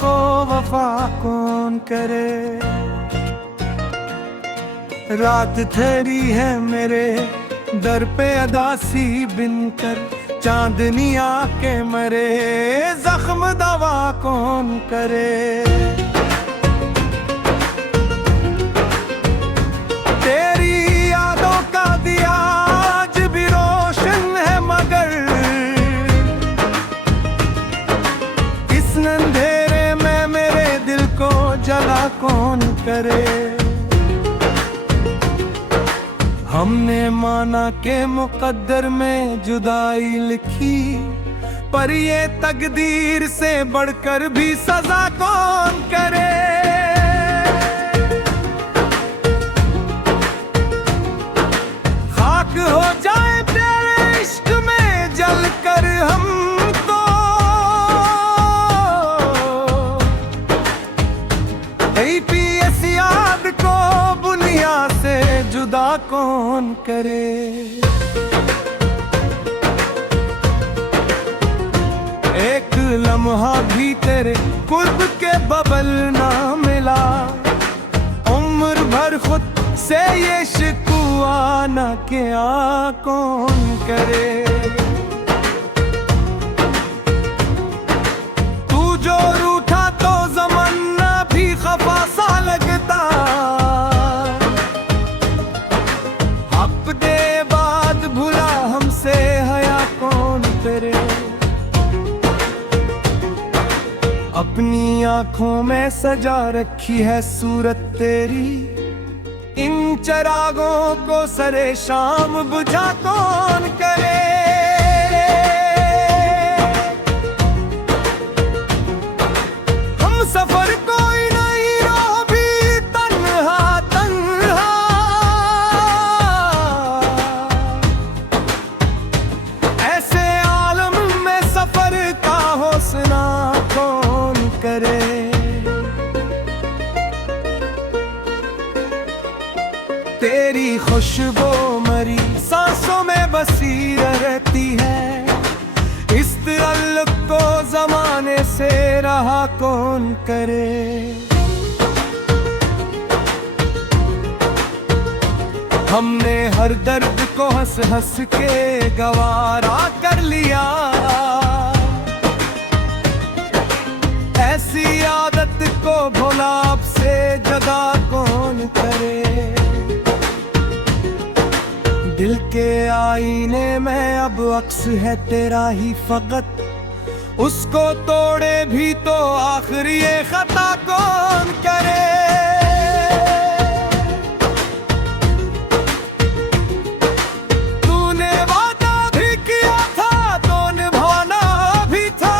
को वफा कौन करे। रात ठहरी है मेरे दर पे अदासी बिनकर, चांदनी आके मरे जख्म दवा कौन करे। तेरी यादों का दिया आज भी रोशन है, मगर इस अंधेरे में मेरे दिल को जला कौन करे। हमने माना के मुकद्दर में जुदाई लिखी, पर ये तकदीर से बढ़कर भी सजा कौन करे। खाक हो जाए तेरे इश्क में जलकर हम तो, APS याद को बुनिया से जुदा कौन करे। एक लम्हा भी तेरे कुर्ब के बबल ना मिला, उम्र भर खुद से ये शिकवा ना किया कौन करे। तू जो रूठा तो ज़माना भी खफा सा लगता, अपने बाद भुला हमसे हया कौन करे। अपनी आंखों में सजा रखी है सूरत तेरी, इन चरागों को सरे शाम बुझा कौन करे। हम सफर कोई नहीं रो भी तन्हा तन्हा, ऐसे आलम में सफर का हौसला कौन करे। तेरी खुशबू मरी सांसों में बसी रहती है, इस ताल्लुक को जमाने से रहा कौन करे। हमने हर दर्द को हंस हंस के गवारा कर लिया, ऐसी आदत को भोला अब से जदा कौन करे। दिल के आईने में अब अक्स है तेरा ही फकत, उसको तोड़े भी तो आखिर ये खता कौन करे। तूने वादा भी किया था तो निभाना भी था,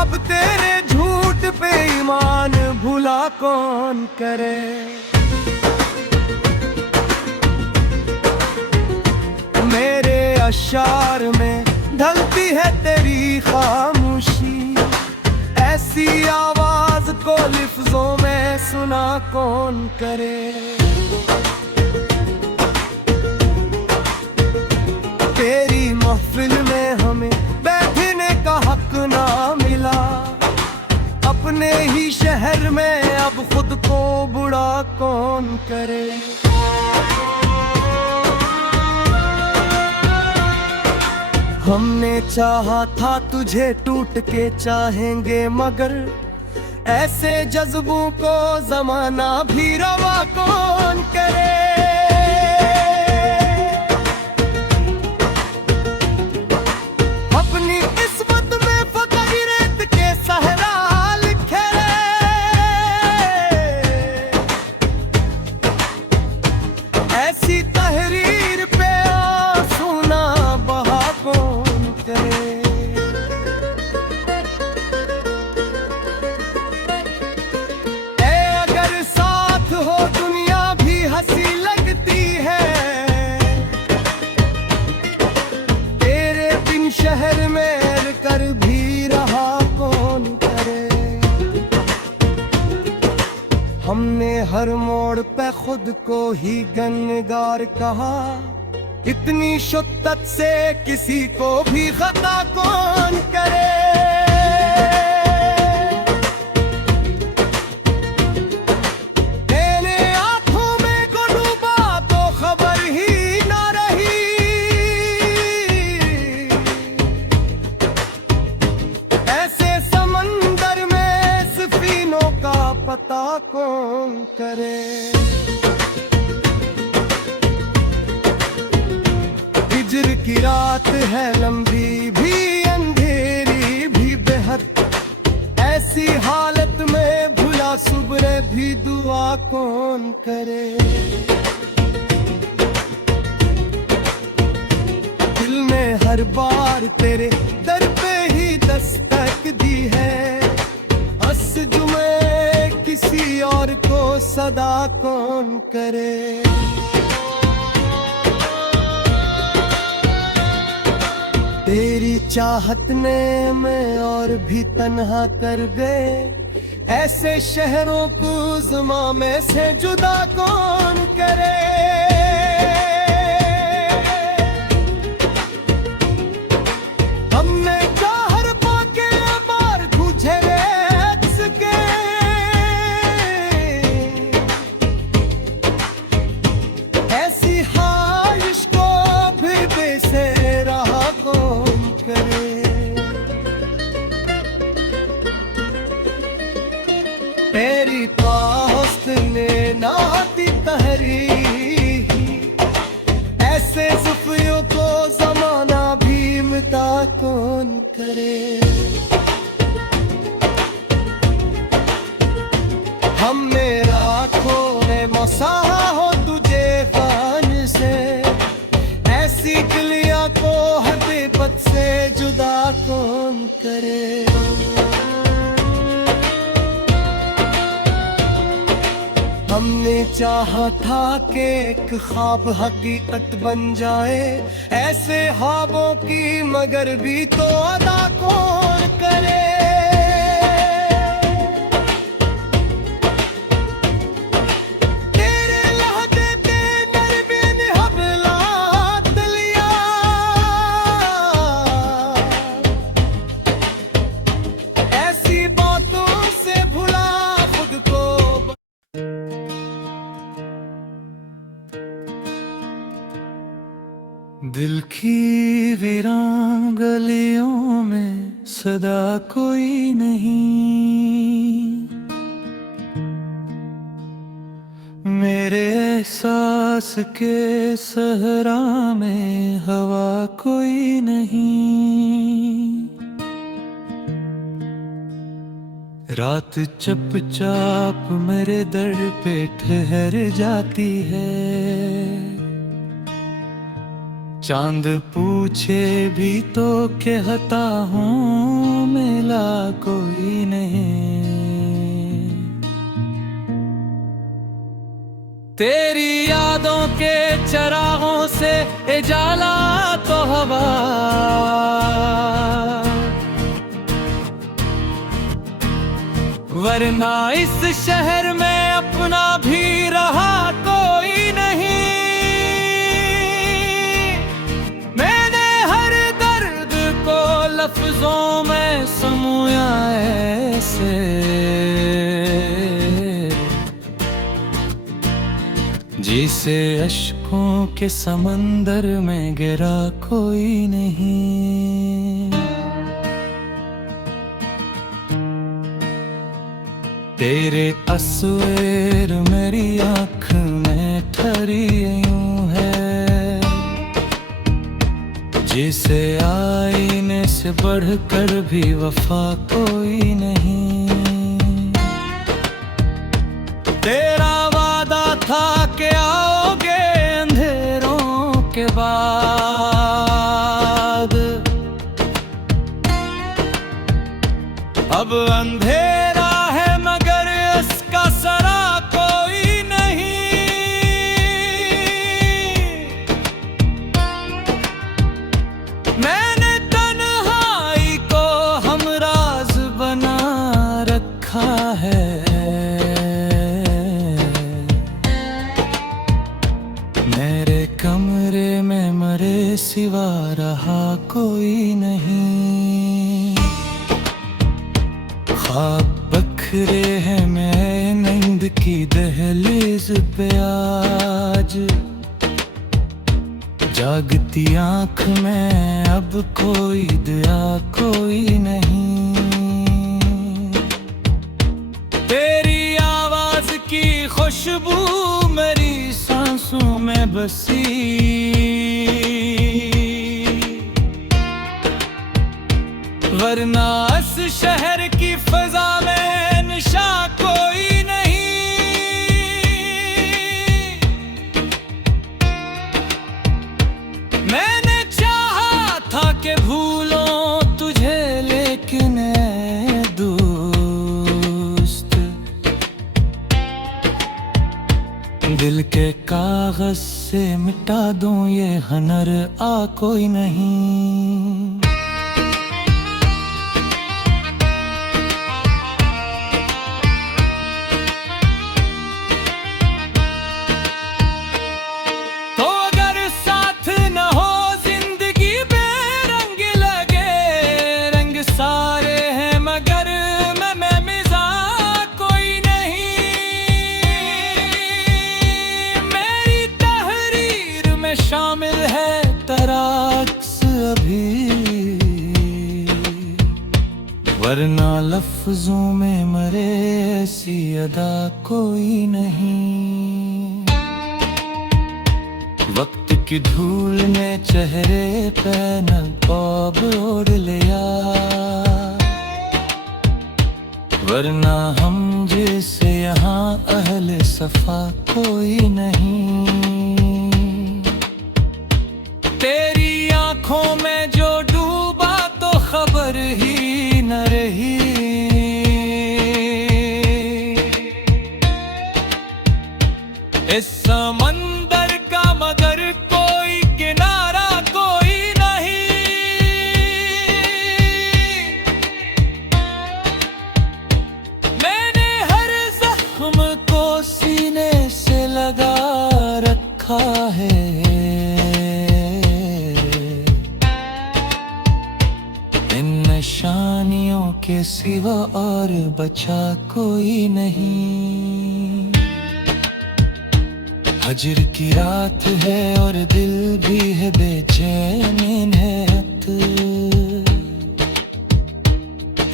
अब तेरे झूठ पे ईमान भुला कौन करे। मेरे अशार में ढलती है तेरी खामोशी, ऐसी आवाज को लिफ्जों में सुना कौन करे। तेरी महफिल में हमें बैठने का हक ना मिला, अपने ही शहर में अब खुद को बुरा कौन करे। हमने चाहा था तुझे टूट के चाहेंगे, मगर ऐसे जज्बों को जमाना भी रवा कौन करे। अपनी किस्मत में फकीरत के सहरा लिखे, ऐसी तहरीर पे आंसू ना बहा कौन करे। ए अगर साथ हो दुनिया भी हंसी लगती है, तेरे बिन शहर में कर भी रहा कौन करे। हमने हर मोड़ पे खुद को ही गनगार कहा, इतनी शिद्दत से किसी को भी खता कौन करे। तेरे आंखों में को डूबा तो खबर ही ना रही। ऐसे समंदर में सफीनों का पता कौन करे। हिज्र की रात है लंबी भी अंधेरी भी बेहद, ऐसी हालत में भुला सुबह भी दुआ कौन करे। दिल ने हर बार तेरे दर पे ही दस्तक दी है, हंस जुमे किसी और को सदा कौन करे। तेरी चाहत ने मैं और भी तन्हा कर गए, ऐसे शहरों को ज़मा में से जुदा कौन करे। हमने चाहर पाके बार गुजरे अक्स के, ऐसी ख्वाहिश को भी बेसे रहा कौन करे। तेरी ताहस्त ने नाती तहरी, ऐसे सुफियों को जमाना भी मिटा कौन करे। हमने राखों ने मसाहा हो तुझे खान से, ऐसी गलियां को हकीकत से जुदा कौन करे। हमने चाहा था कि एक ख्वाब हकीकत बन जाए, ऐसे ख्वाबों की मगर भी तो अदा कौन करे। दिल की वीरान गलियों में सदा कोई नहीं, मेरे एहसास के सहरा में हवा कोई नहीं। रात चुपचाप मेरे दर पे ठहर जाती है, चांद पूछे भी तो कहता हूँ मिला कोई नहीं। तेरी यादों के चरागों से उजाला तो हवा, वरना इस शहर में अपना भी रहा कोई नहीं। लफ्जों में समूया ऐसे, जिसे अश्कों के समंदर में गिरा कोई नहीं। तेरे अस्वेर मेरी आँख में ठहरी यूं है, जिसे आईने से बढ़कर भी वफा कोई नहीं। तेरा वादा था कि आओगे अंधेरों के बाद, अब अंधेरा है मगर इसका सरा कोई नहीं। मैंने तन्हाई को हमराज बना रखा है, कोई नहीं। ख्वाब बखरे हैं मैं नींद की दहलीज पे आज, जागती आंख में अब कोई दया कोई नहीं। तेरी आवाज की खुशबू मेरी सांसों में बसी, वरना इस शहर की फजा में नशा कोई नहीं। मैंने चाहा था कि भूलों तुझे, लेकिन ऐ दोस्त दिल के कागज से मिटा दूं ये हनर आ कोई नहीं। शामिल है तराक्स अभी, वरना लफ्जों में मरे ऐसी अदा कोई नहीं। वक्त की धूल ने चेहरे पे नकाब ओढ़ लिया, वरना हम जैसे यहाँ अहले सफा कोई नहीं। तेरी आंखों में जो डूबा तो खबर ही न रही, इस समंदर का मगर कोई किनारा कोई नहीं। मैंने हर जख्म को सीने से लगा रखा है, निशानियों के सिवा और बचा कोई नहीं। हजर की रात है और दिल भी है बेचैन है,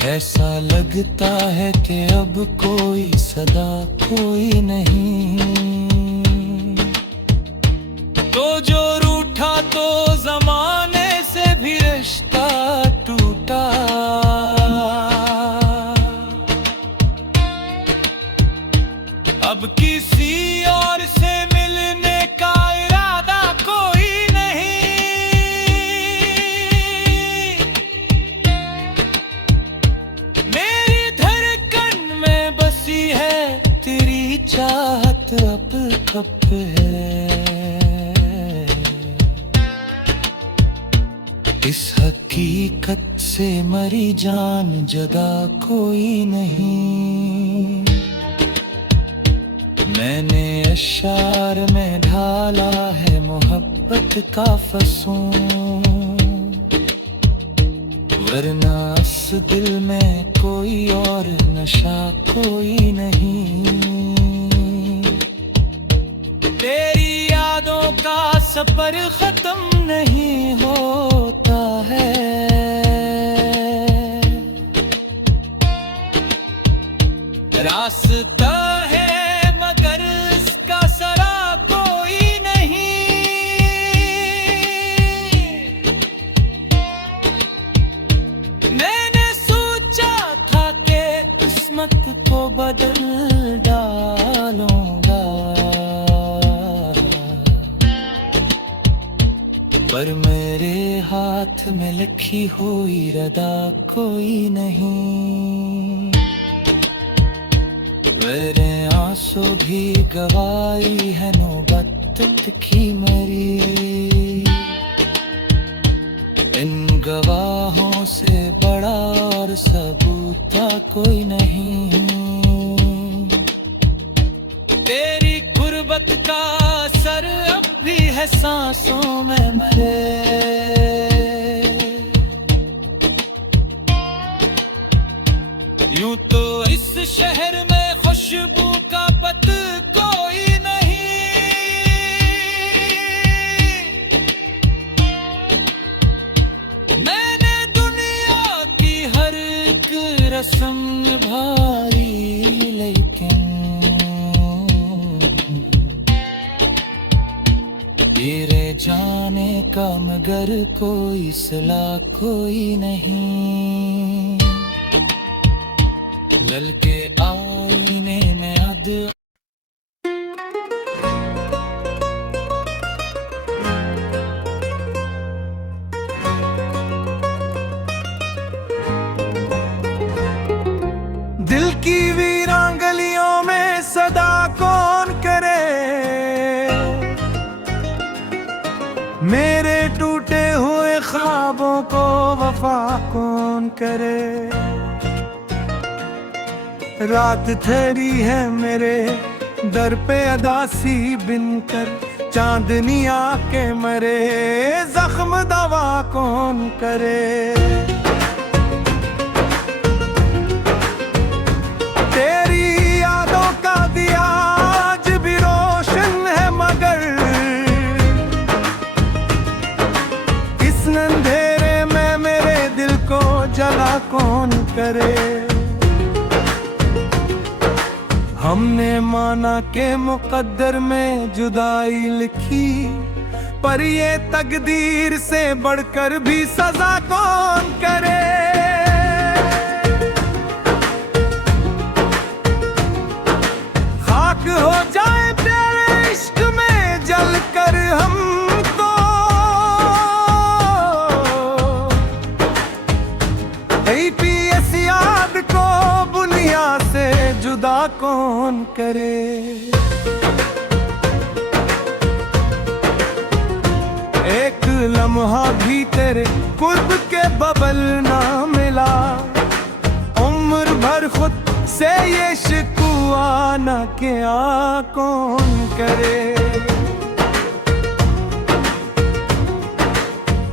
ऐसा लगता है कि अब कोई सदा कोई नहीं। तो जो रूठा तो जमाने से भी रिश्ता टूटा, अब किसी और से मिलने का इरादा कोई नहीं। मेरी धड़कन में बसी है तेरी चाहत, अब कब है इस हकीकत से मरी जान जदा कोई नहीं। मैंने अशार में ढाला है मोहब्बत का फसूं, वरना इस दिल में कोई और नशा कोई नहीं। तेरी यादों का सफर खत्म नहीं होता है, रास्ता है मगर इसका सरा कोई नहीं। मैंने सोचा था कि किस्मत को बदल डालूंगा, पर मेरे हाथ में लिखी हुई रदा कोई नहीं। मेरे आंसू भी गवाई है नौबत की मरी, इन गवाहों से बड़ा और सबूता कोई नहीं। तेरी गुर्बत का असर अब भी है सांसों में मरे, यूं तो इस शहर में खुशबू का पत कोई नहीं, मैंने दुनिया की हर एक रस्म निभाई, लेकिन तेरे जाने का मगर कोई सिला कोई नहीं। ललके आईने में अद दिल की वीरांगलियों में सदा कौन करे, मेरे टूटे हुए ख्वाबों को वफा कौन करे। रात ठहरी है मेरे दर पे अदासी बिनकर, चांदनी आके मरे जख्म दवा कौन करे। तेरी यादों का दिया आज भी रोशन है, मगर इस अंधेरे में मेरे दिल को जला कौन करे। हमने माना के मुकद्दर में जुदाई लिखी, पर ये तकदीर से बढ़कर भी सजा कौन करे। खाक हो जाए तेरे इश्क में जलकर हम तो, APS याद को बुनिया से जुदा कौन करे। एक लम्हा भी तेरे कुर्ब के बबल ना मिला, उम्र भर खुद से ये शिकवा न किया कौन करे।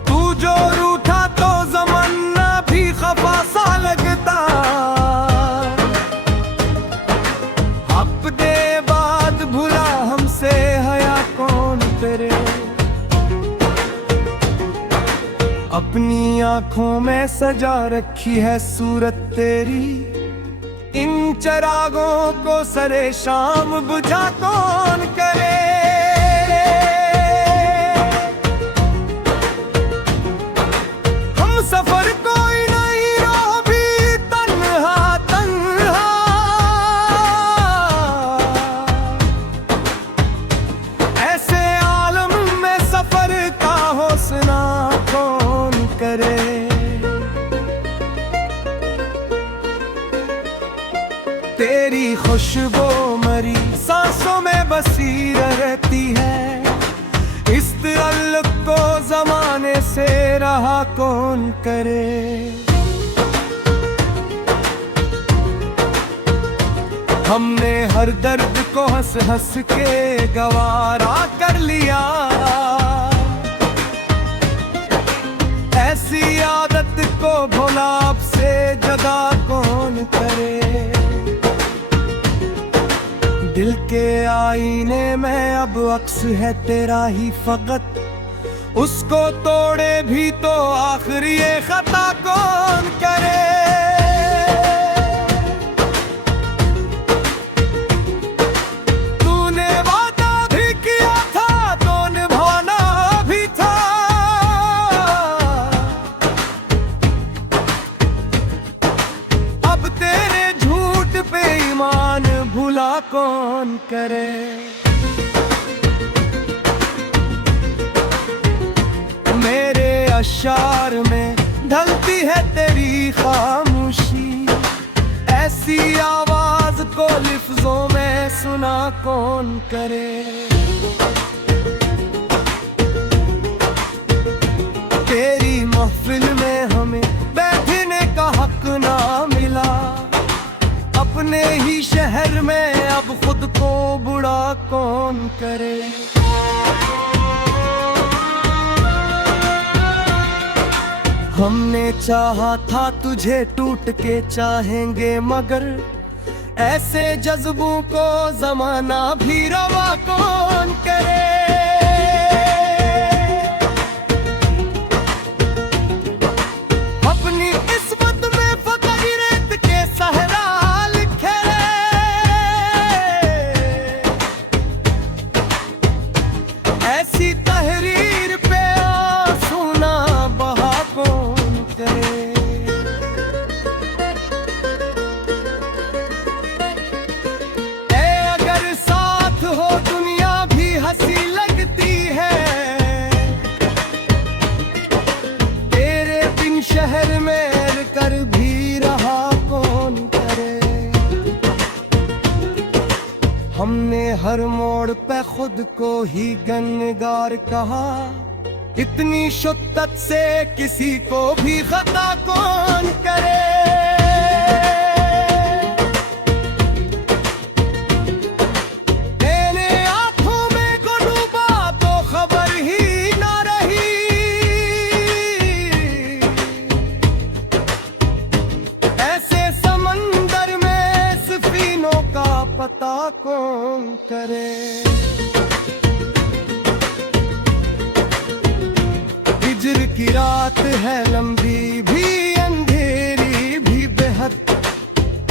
तू जो रूठा तो ज़माना भी खफा सा लगता, अपने बाद भुला हमसे हया कौन करे। अपनी आंखों में सजा रखी है सूरत तेरी, इन चरागों को सरे शाम बुझा कौन करे। हम सफर कोई नहीं रहो भी तन्हा तन्हा, ऐसे आलम में सफर का हौसला कौन करे। तेरी खुशबू मरी सांसों में बसी रहती है, इस ताल्लुक को जमाने से रहा कौन करे। हमने हर दर्द को हंस हंस के गवारा कर लिया, ऐसी आदत को भोला अब से जदा कौन करे। दिल के आईने में अब अक्स है तेरा ही फकत, उसको तोड़े भी तो आखिर ये खता कौन करे। तूने वादा भी किया था तो निभाना भी था, अब तेरे झूठ पे ईमान भुला कौन करे। मेरे अशार में ढलती है तेरी खामोशी, ऐसी आवाज को लिफ्जों में सुना कौन करे। तेरी महफिल में हमें बैठने का हक ना मिला, अपने ही शहर में अब खुद को बुरा कौन करे। हमने चाहा था तुझे टूट के चाहेंगे, मगर ऐसे जज्बों को जमाना भी रवा कौन करे। अपनी किस्मत में फकीरियत के सहरा लिखे, ऐसी तहरीर पे आंसू ना बहा कौन करे। अगर साथ हो दुनिया भी हंसी लगती है, तेरे बिन शहर में कर भी रहा कौन करे। हमने हर मोड़ पे खुद को ही गनगार कहा, इतनी शुद्दत से किसी को भी खता कौन करे। तेरे आंखों में को डूबा तो खबर ही ना रही, ऐसे समंदर में सफीनों का पता कौन करे। हिज्र की रात है लंबी भी अंधेरी भी बेहद,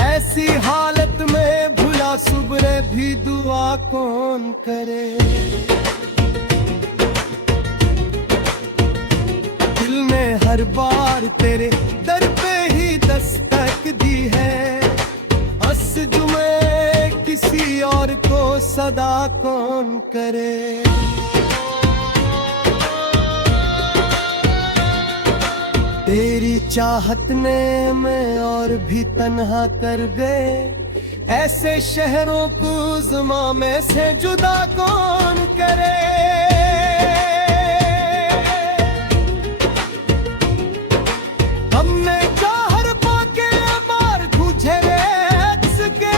ऐसी हालत में भुला सुबह भी दुआ कौन करे। दिल ने हर बार तेरे दर पे ही दस्तक दी है, अस जुमे किसी और को सदा कौन करे। तेरी चाहत ने मैं और भी तन्हा कर गए, ऐसे शहरों को ज़मा में से जुदा कौन करे। हमने चाहर पाके बार तुझे रेत के,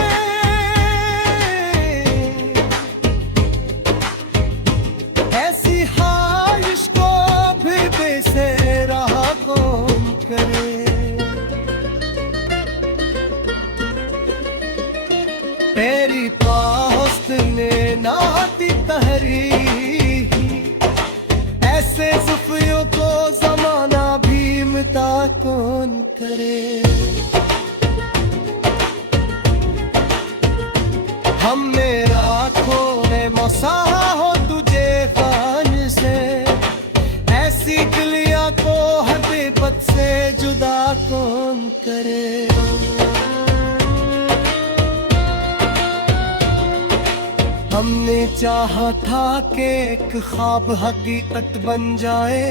ऐसी ख्वाहिश को भी बेसे रहा कौन करे। तेरी पास ने नाती तहरीर, ऐसे सुफियों को जमाना भी मिटा कौन करे। हमने राखों में मसाहा हो तुझे खान से, ऐसी गलियां को हकीकत से जुदा कौन करे। हमने चाहा था कि एक ख्वाब हकीकत बन जाए,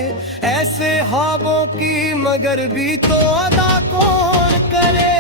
ऐसे ख्वाबों की मगर भी तो अदा कौन करे।